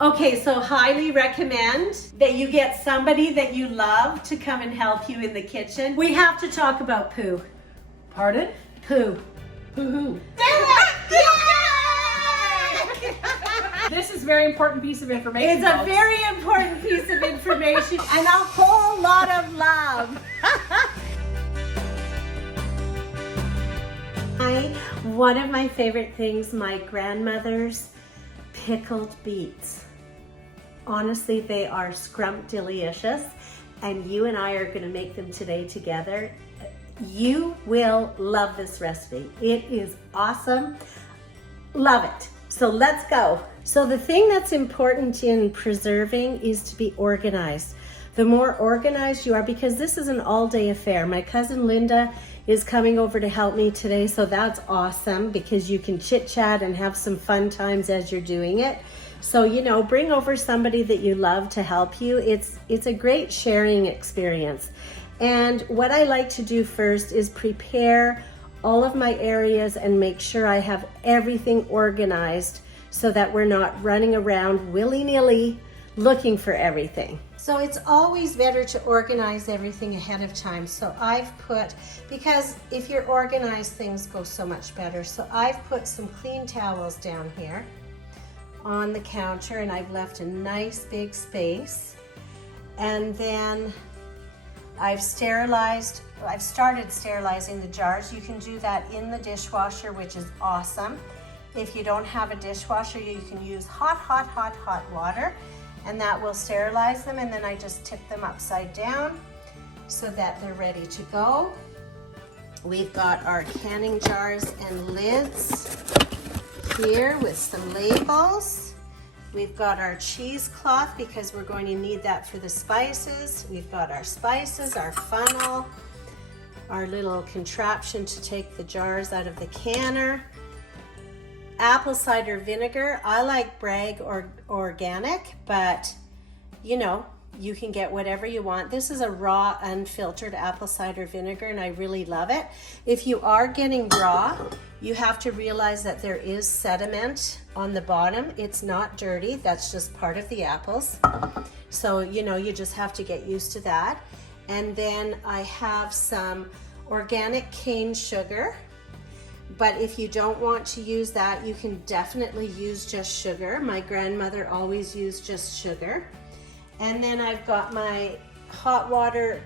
Okay, so highly recommend that you get somebody that you love to come and help you in the kitchen. We have to talk about poo. Pardon? Poo. Poo-hoo. This is a very important piece of information. It's a very important piece of information and a whole lot of love. One of my favorite things, my grandmother's pickled beets. Honestly, they are scrumptious, and you and I are going to make them today together. You will love this recipe. It is awesome. Love it. So let's go. So the thing that's important in preserving is to be organized. The more organized you are, because this is an all-day affair. My cousin Linda is coming over to help me today, so that's awesome because you can chit-chat and have some fun times as you're doing it. So, you know, bring over somebody that you love to help you. It's a great sharing experience. And what I like to do first is prepare all of my areas and make sure I have everything organized so that we're not running around willy-nilly looking for everything. So it's always better to organize everything ahead of time. So I've put, because if you're organized, things go so much better. So I've put some clean towels down here on the counter, and I've left a nice big space. And then I've started sterilizing the jars. You can do that in the dishwasher, which is awesome. If you don't have a dishwasher, you can use hot water, and that will sterilize them. And then I just tip them upside down so that they're ready to go. We've got our canning jars and lids here with some labels. We've got our cheesecloth because we're going to need that for the spices. We've got our spices, our funnel, our little contraption to take the jars out of the canner. Apple cider vinegar. I like Bragg or organic, but you know, you can get whatever you want. This is a raw, unfiltered apple cider vinegar, and I really love it. If you are getting raw, you have to realize that there is sediment on the bottom. It's not dirty. That's just part of the apples. So, you know, you just have to get used to that. And then I have some organic cane sugar. But if you don't want to use that, you can definitely use just sugar. My grandmother always used just sugar. And then I've got my hot water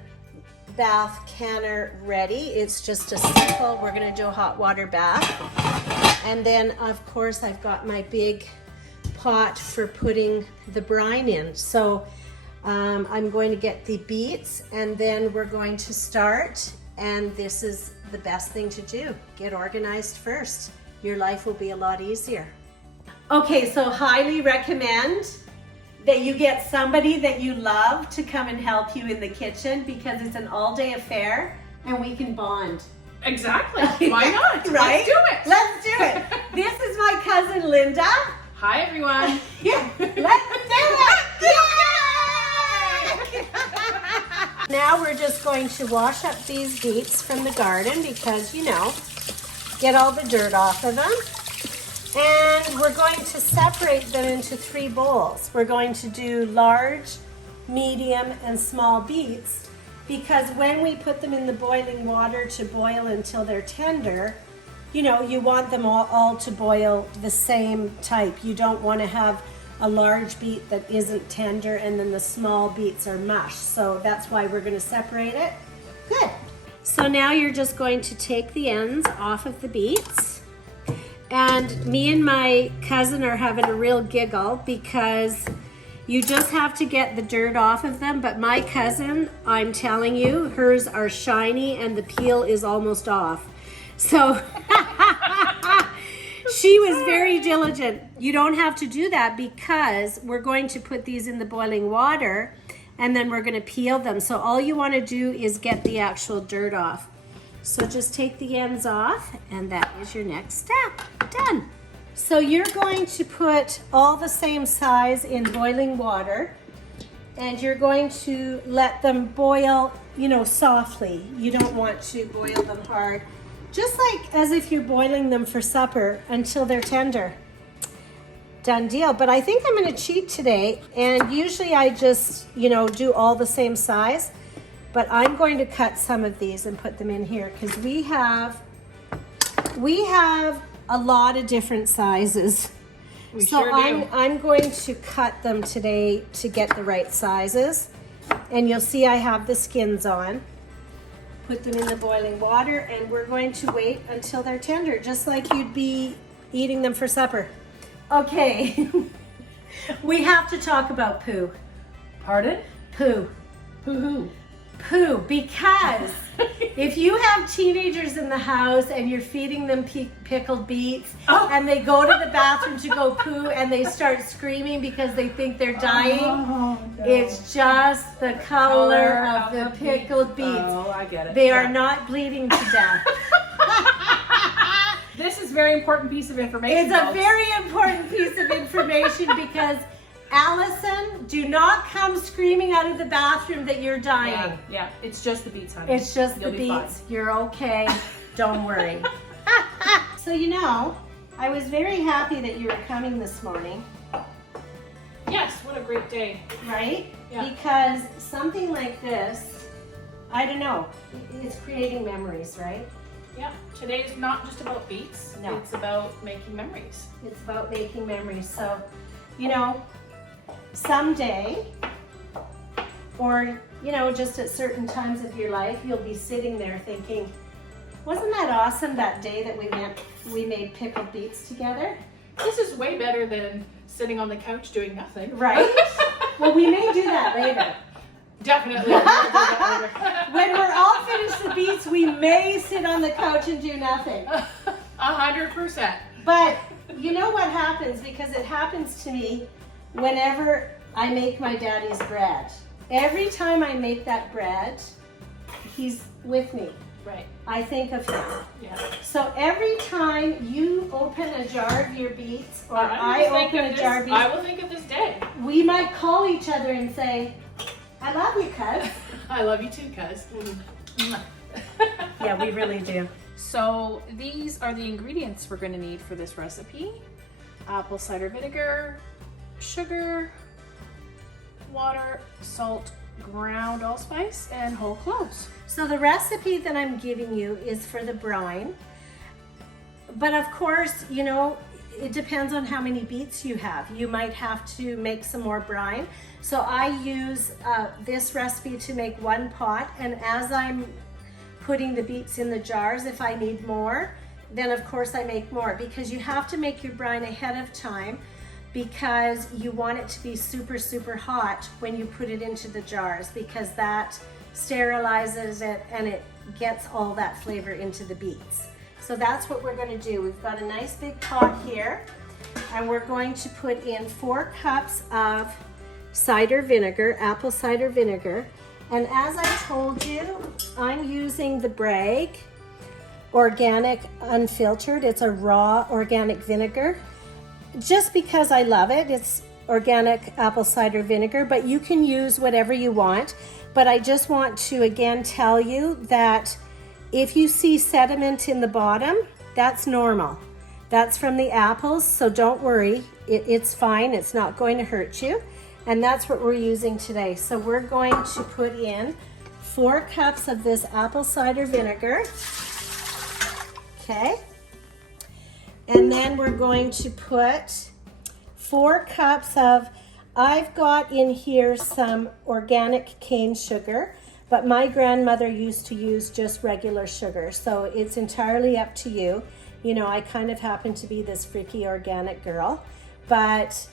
bath canner ready. It's just a simple, we're gonna do a hot water bath. And then of course I've got my big pot for putting the brine in. So I'm going to get the beets, and then we're going to start. And this is the best thing to do. Get organized first. Your life will be a lot easier. Okay, so highly recommend that you get somebody that you love to come and help you in the kitchen because it's an all-day affair and we can bond. Exactly. Why not? Right? Let's do it. Let's do it. This is my cousin Linda. Hi, everyone. Yeah. Let's do it. Yay! Now we're just going to wash up these beets from the garden because, you know, get all the dirt off of them. And we're going to separate them into 3 bowls. We're going to do large, medium, and small beets because when we put them in the boiling water to boil until they're tender, you know, you want them all to boil the same type. You don't want to have a large beet that isn't tender and then the small beets are mush. So that's why we're going to separate it. Good. So now you're just going to take the ends off of the beets. And me and my cousin are having a real giggle because you just have to get the dirt off of them. But my cousin, I'm telling you, hers are shiny and the peel is almost off. So she was very diligent. You don't have to do that because we're going to put these in the boiling water and then we're going to peel them. So all you want to do is get the actual dirt off. So just take the ends off and that is your next step. Done. So you're going to put all the same size in boiling water and you're going to let them boil, you know, softly. You don't want to boil them hard. Just like as if you're boiling them for supper until they're tender. done deal. But I think I'm going to cheat today, and usually I just, you know, do all the same size, but I'm going to cut some of these and put them in here because we have a lot of different sizes. We sure do. I'm going to cut them today to get the right sizes, and you'll see I have the skins on. Put them in the boiling water, and we're going to wait until they're tender, just like you'd be eating them for supper. Okay, we have to talk about poo. Pardon? Poo. Poo-hoo. Poo, because if you have teenagers in the house and you're feeding them pickled beets and they go to the bathroom to go poo and they start screaming because they think they're dying, no. It's just the color of the pickled beets. Oh, I get it. They are not bleeding to death. This is a very important piece of information. It's a very important piece of information because Allison, do not come screaming out of the bathroom that you're dying. Yeah, it's just the beets, honey. It's just You'll the be fine. beets. You're okay. Don't worry. So, you know, I was very happy that you were coming this morning. Yes, what a great day. Right? Yeah. Because something like this, I don't know, it's creating memories, right? Yeah, today is not just about beets. No. It's about making memories. It's about making memories. So, you know, someday, or, you know, just at certain times of your life, you'll be sitting there thinking, wasn't that awesome that day that we made pickled beets together? This is way better than sitting on the couch doing nothing. Right? Well, we may do that later. Definitely. We're gonna do that later. When we're all finished the beets, we may sit on the couch and do nothing. 100%. But you know what happens? Because it happens to me whenever I make my daddy's bread. Every time I make that bread, he's with me. Right. I think of him. Yeah. So every time you open a jar of your beets, or I will think open of a jar of this- I beets, will think of this day. we might call each other and say, I love you, cuz. I love you too, cuz. Yeah, we really do. So these are the ingredients we're going to need for this recipe. Apple cider vinegar, sugar, water, salt, ground allspice, and whole cloves. So the recipe that I'm giving you is for the brine. But of course, you know, it depends on how many beets you have. You might have to make some more brine. So I use this recipe to make one pot, and as I'm putting the beets in the jars, if I need more, then of course I make more, because you have to make your brine ahead of time because you want it to be super, super hot when you put it into the jars, because that sterilizes it and it gets all that flavor into the beets. So that's what we're going to do. We've got a nice big pot here, and we're going to put in 4 cups of cider vinegar, apple cider vinegar. And as I told you, I'm using the Bragg Organic Unfiltered. It's a raw organic vinegar, just because I love it. It's organic apple cider vinegar, but you can use whatever you want. But I just want to again tell you that if you see sediment in the bottom, that's normal. That's from the apples, so don't worry. It's fine. It's not going to hurt you. And that's what we're using today. So we're going to put in 4 cups of this apple cider vinegar. Okay. And then we're going to put 4 cups of, I've got in here some organic cane sugar, but my grandmother used to use just regular sugar. So it's entirely up to you. You know, I kind of happen to be this freaky organic girl, but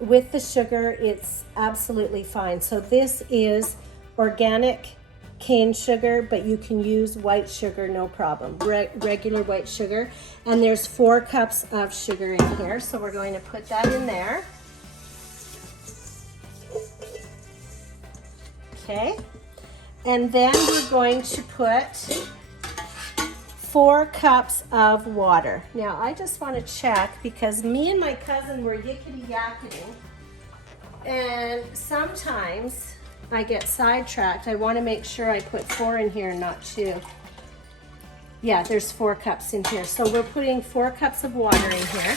with the sugar, it's absolutely fine. So this is organic cane sugar, but you can use white sugar, no problem. Regular white sugar. And there's 4 cups of sugar in here. So we're going to put that in there. Okay. And then we're going to put 4 cups of water. Now, I just want to check, because me and my cousin were yickety-yakketing, and sometimes I get sidetracked. I want to make sure I put 4 in here, not 2. Yeah, there's 4 cups in here. So we're putting 4 cups of water in here.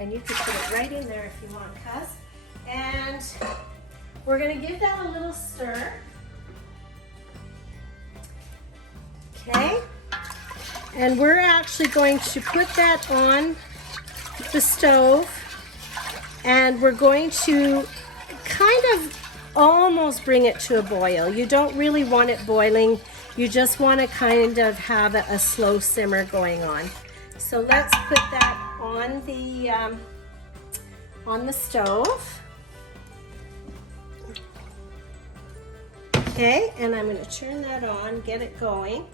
And you can put it right in there if you want, cuz. And we're gonna give that a little stir. Okay. And we're actually going to put that on the stove, and we're going to kind of almost bring it to a boil. You don't really want it boiling. You just want to kind of have a slow simmer going on. So let's put that on the stove. Okay, and I'm going to turn that on, get it going.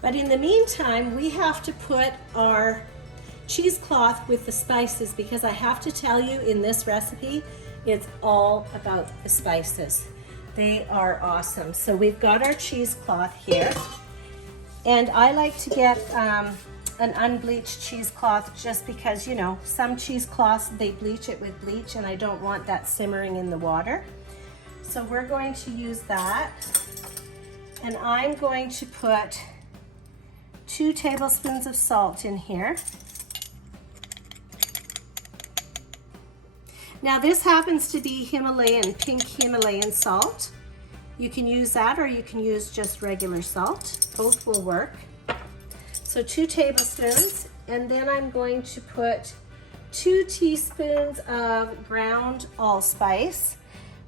But in the meantime, we have to put our cheesecloth with the spices, because I have to tell you, in this recipe, it's all about the spices. They are awesome. So we've got our cheesecloth here, and I like to get an unbleached cheesecloth just because, you know, some cheesecloths, they bleach it with bleach, and I don't want that simmering in the water. So we're going to use that, and I'm going to put 2 tablespoons of salt in here. Now this happens to be pink Himalayan salt. You can use that, or you can use just regular salt. Both will work. So 2 tablespoons, and then I'm going to put 2 teaspoons of ground allspice.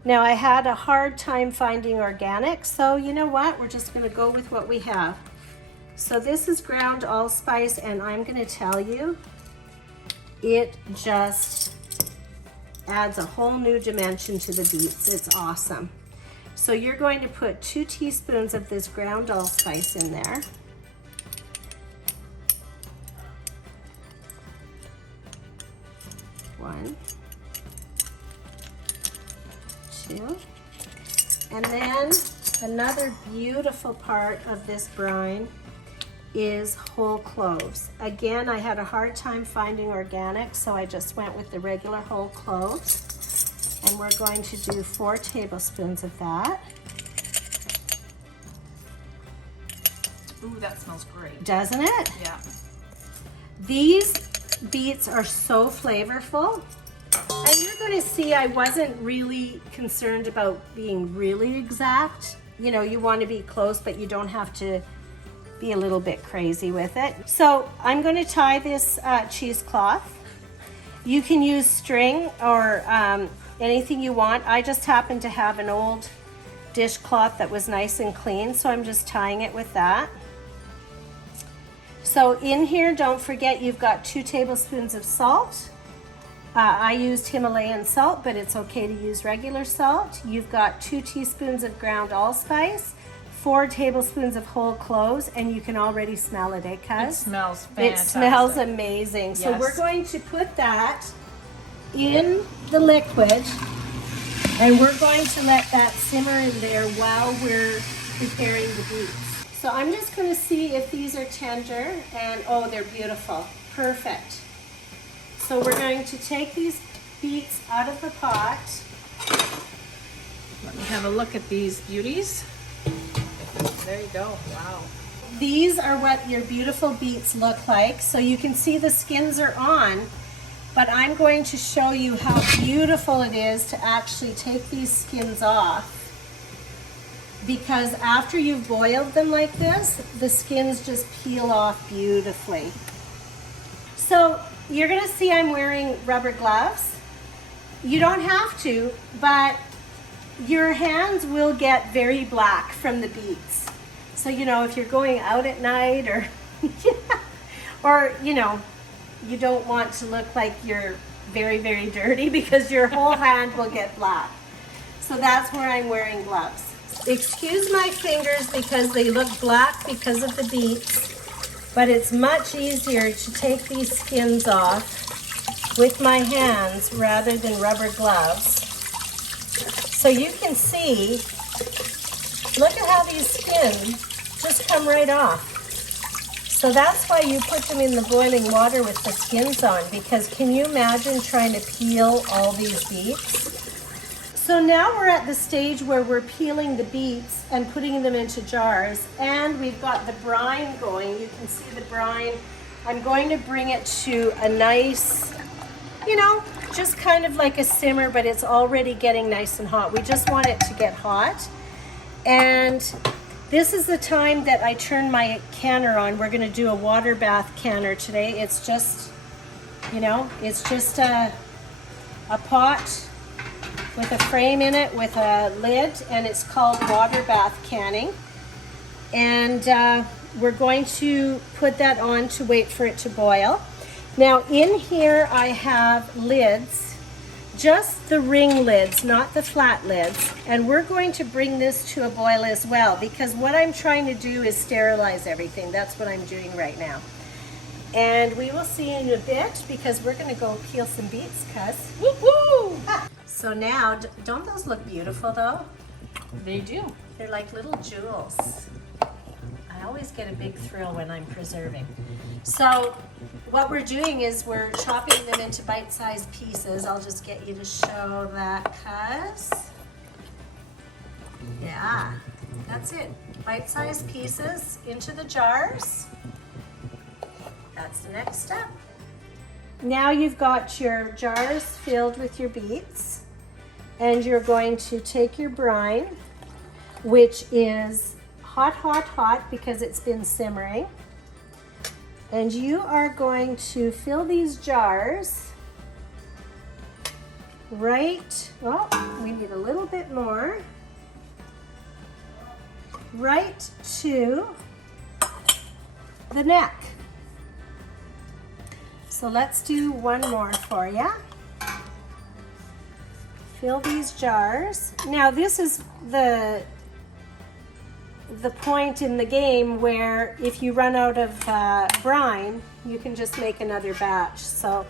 Now I had a hard time finding organic, so you know what? We're just gonna go with what we have. So this is ground allspice, and I'm gonna tell you, it just adds a whole new dimension to the beets. It's awesome. So you're going to put 2 teaspoons of this ground allspice in there. One, 2, and then another beautiful part of this brine is whole cloves. Again, I had a hard time finding organic, so I just went with the regular whole cloves. And we're going to do 4 tablespoons of that. Ooh, that smells great. Doesn't it? Yeah. These beets are so flavorful. And you're going to see I wasn't really concerned about being really exact. You know, you want to be close, but you don't have to be a little bit crazy with it. So I'm going to tie this cheesecloth. You can use string or anything you want. I just happen to have an old dishcloth that was nice and clean, so I'm just tying it with that. So in here, don't forget, you've got 2 tablespoons of salt. I used Himalayan salt, but it's okay to use regular salt. You've got 2 teaspoons of ground allspice, 4 tablespoons of whole cloves, and you can already smell it, eh, Kaz? It smells fantastic. It smells amazing. Yes. So we're going to put that in the liquid, and we're going to let that simmer in there while we're preparing the beets. So I'm just going to see if these are tender, and oh, they're beautiful. Perfect. So we're going to take these beets out of the pot. Let me have a look at these beauties. There you go. Wow. These are what your beautiful beets look like. So you can see the skins are on, but I'm going to show you how beautiful it is to actually take these skins off, because after you've boiled them like this, the skins just peel off beautifully. So you're gonna see I'm wearing rubber gloves. You don't have to, but your hands will get very black from the beets. So, you know, if you're going out at night or, or, you know, you don't want to look like you're very, very dirty, because your whole hand will get black. So that's where I'm wearing gloves. Excuse my fingers because they look black because of the beets, but it's much easier to take these skins off with my hands rather than rubber gloves. So you can see, look at how these skins just come right off. So that's why you put them in the boiling water with the skins on, because can you imagine trying to peel all these beets? So now we're at the stage where we're peeling the beets and putting them into jars, and we've got the brine going. You can see the brine. I'm going to bring it to a nice you know, just kind of like a simmer, but it's already getting nice and hot. We just want it to get hot. And this is the time that I turn my canner on. We're gonna do a water bath canner today. It's just, you know, it's just a pot with a frame in it with a lid, and it's called water bath canning. And we're going to put that on to wait for it to boil. Now in here I have lids, just the ring lids, not the flat lids. And we're going to bring this to a boil as well, because what I'm trying to do is sterilize everything. That's what I'm doing right now. And we will see in a bit, because we're gonna go peel some beets, cuz. Woo-hoo! So now, don't those look beautiful though? They do. They're like little jewels. I always get a big thrill when I'm preserving. So what we're doing is we're chopping them into bite-sized pieces. I'll just get you to show that, cuz. Yeah, that's it. Bite-sized pieces into the jars. That's the next step. Now you've got your jars filled with your beets, and you're going to take your brine, which is hot, hot, hot because it's been simmering. And you are going to fill these jars right, well, we need a little bit more, right to the neck. So let's do one more for you. Fill these jars. Now this is the point in the game where if you run out of brine, you can just make another batch. So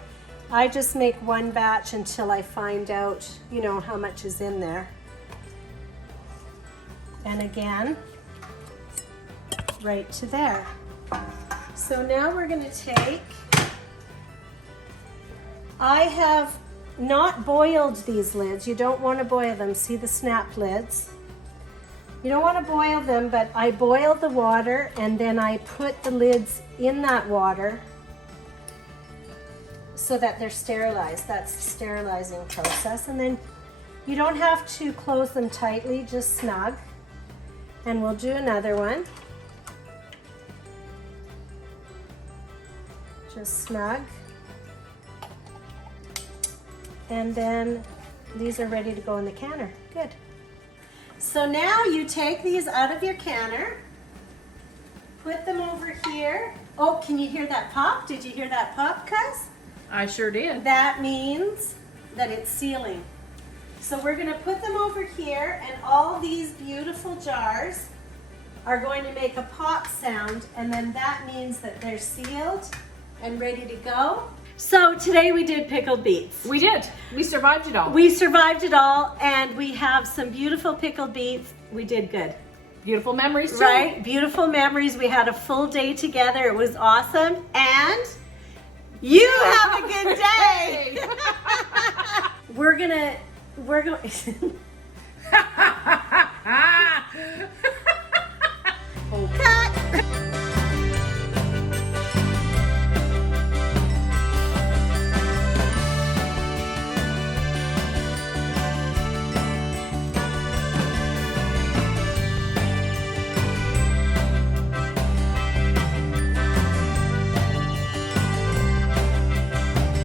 I just make one batch until I find out, you know, how much is in there. And again, right to there. So now we're going to take, I have not boiled these lids. You don't want to boil them. See the snap lids? You don't want to boil them, but I boil the water and then I put the lids in that water so that they're sterilized. That's the sterilizing process. And then you don't have to close them tightly, just snug. And we'll do another one. Just snug. And then these are ready to go in the canner. Good. So now you take these out of your canner, put them over here. Oh, can you hear that pop? Did you hear that pop, cuz? I sure did. That means that it's sealing. So we're gonna put them over here, and all these beautiful jars are going to make a pop sound, and then that means that they're sealed and ready to go. So today we did pickled beets. We did. We survived it all. We survived it all, and we have some beautiful pickled beets. We did good. Beautiful memories too. Right? Beautiful memories. We had a full day together. It was awesome. And you have a good day. We're going